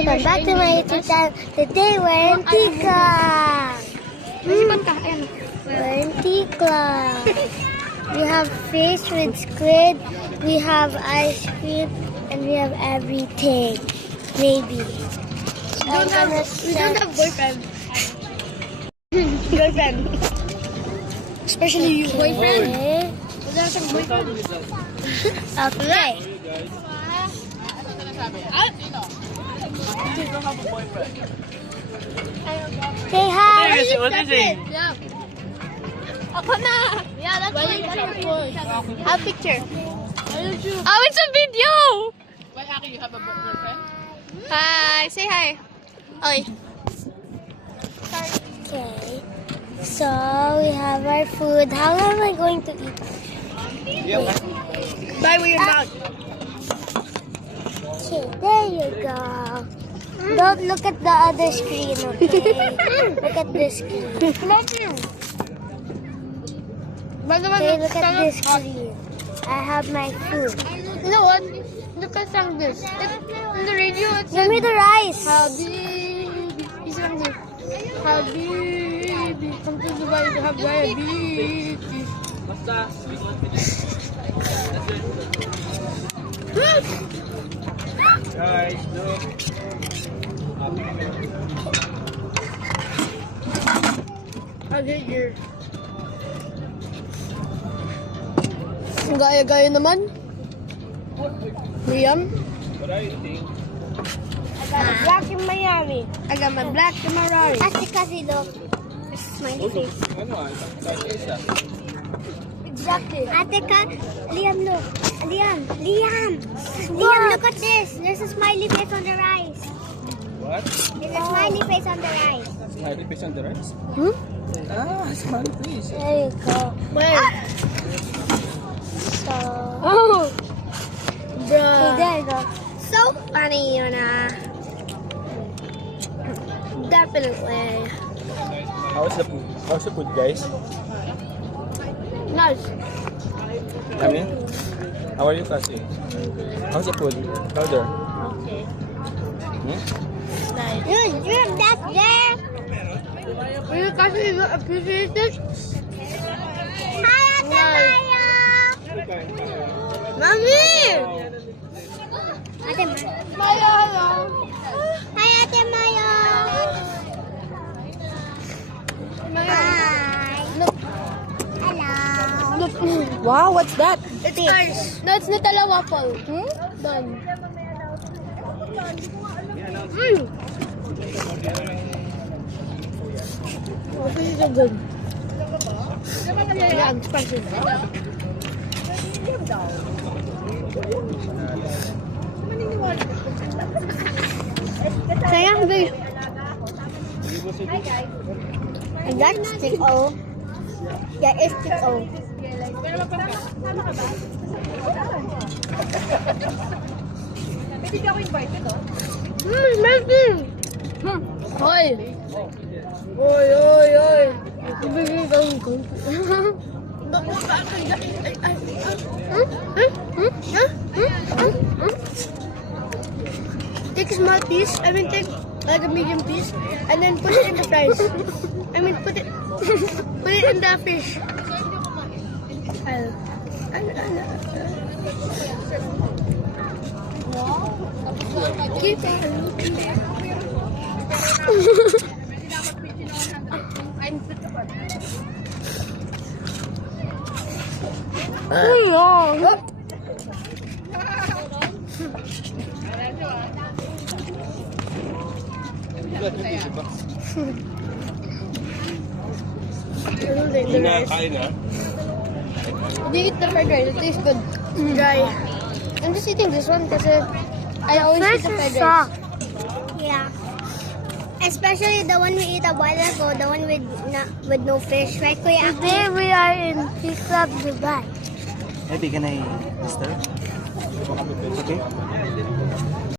Welcome back to my YouTube channel. Today we're in Tiklang. We're in Tiklang. We have fish with squid, we have ice cream, and we have everything. Maybe. We don't have boyfriend. Girlfriend. Especially you, boyfriend. Wala siyang boyfriend. Okay. Say hi. What is it? Yeah. Ako na. Yeah, that's my have picture. Oh, it's a video. Why, Aki, you have a girlfriend? Hi. Say hi. Okay. Okay. So we have our food. How am I going to eat? Bye with your mouth. Okay, there you go. Don't look at the other screen, okay? Look at this screen. Love you. Okay, look at this screen. I have my food. You know what? Look at this. In the radio, it Give says me the rice. Habibi. It's like this. Habibi. Come to Dubai to have diabetes. Guys, look. I hate you. Gaya-gaya naman. Liam? What are you eating? Black in Miami. I got my black and my Rari. Kasi look. This is my face. Ano? Like isa. Exactly. Ate ka, Liam, look. Liam, Liam, look at this. There's a smiley face on the rice. What? There's a smiley face on the rice. Smiley face on the rice? Hmm? Ah, smiley face. There you go. Where? So, Oh! okay, Bruh. there you go. So funny, Yuna. Definitely. How's the food? How's the food, guys? Nice. Yummy? How are you, Kasi? How's the food? Louder. Okay. Hmm? Nice. That's there. Will you guys appreciate this? Hi, Ate Maya. Mommy! Ate Maya. Maya, hello. Hi, Ate Maya. Hi. Look. Hello. Look. Wow, what's that? It's ours. No, it's Nutella waffle. Done. This is so good. Yeah, it's spicy. Sayang, babe. I got stick O. Yeah, it's stick O. Melting! Hoy! Oy, oy, oy! Ibigay ka ng konti. Take a small piece, take like a medium piece, and then put it in the fries. Put it in the fish. Keep Kinakain na. They eat the fried rice. It tastes good. Dry. I'm just eating this one because I always eat the fried rice. Yeah. Especially the one we ate a while ago, the one with no fish, right, Kuya? Today we are in Tiklang, Dubai. Maybe can I disturb? It's okay?